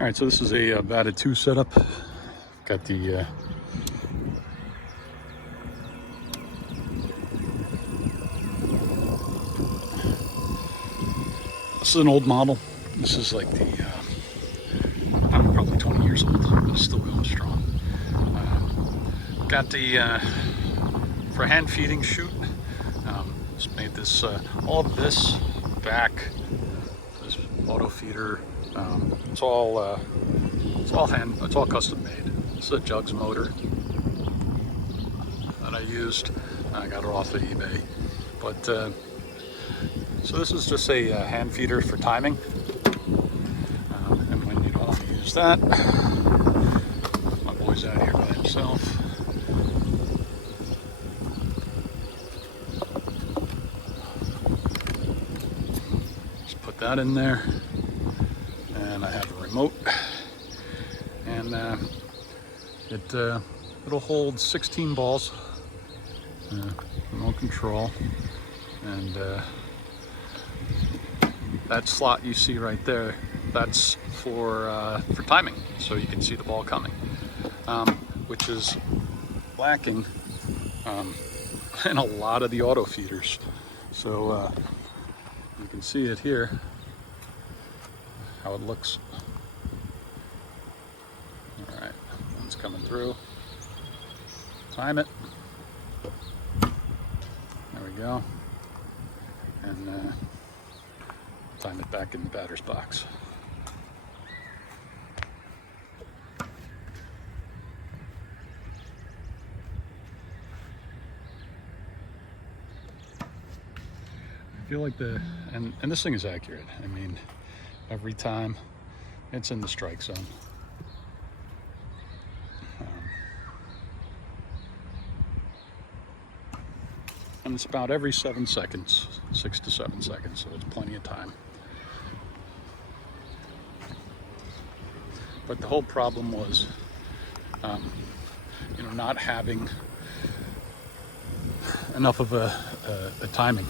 All right, so this is a BATA 2 setup. Got the this is an old model. This is like the I'm probably 20 years old, but it's still going strong. Got the for hand feeding chute. Just made this all of this back. This auto feeder. It's all custom made. This is a jugs motor that I used. I got it off of eBay. But so this is just a hand feeder for timing. And when you don't want to use that, my boy's out here by himself. Just put that in there. And I have a remote, and it'll hold 16 balls, remote control, and that slot you see right there, that's for timing, so you can see the ball coming, which is lacking in a lot of the auto feeders. So you can see it here, how it looks. All right, one's coming through. Time it. There we go. And time it back in the batter's box. I feel like and this thing is accurate. I mean, every time it's in the strike zone. And it's about every 7 seconds, 6 to 7 seconds, so it's plenty of time. But the whole problem was, not having enough of a timing.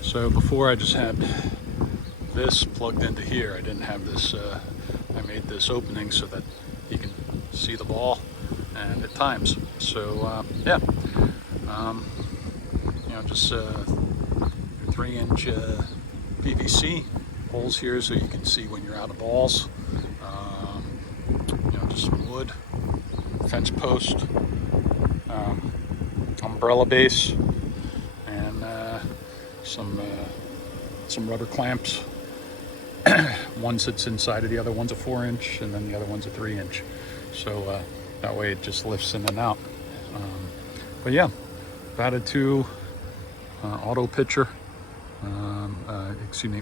So before I just had this plugged into here. I didn't have this, I made this opening so that you can see the ball and at times. So yeah, just 3-inch PVC holes here so you can see when you're out of balls. Just some wood, fence post, umbrella base, and some rubber clamps. One sits inside of the other, one's a 4-inch, and then the other one's a 3-inch. So that way it just lifts in and out. But yeah, BATA 2 auto pitcher,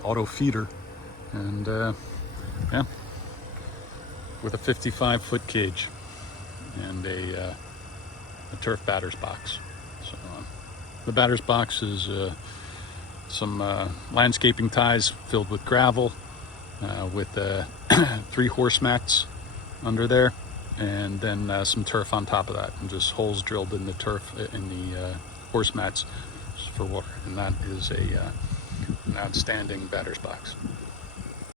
auto feeder, and yeah, with a 55-foot cage and a turf batter's box. So the batter's box is some landscaping ties filled with gravel, with 3 horse mats under there, and then some turf on top of that, and just holes drilled in the turf, in the horse mats for water. And that is an outstanding batter's box.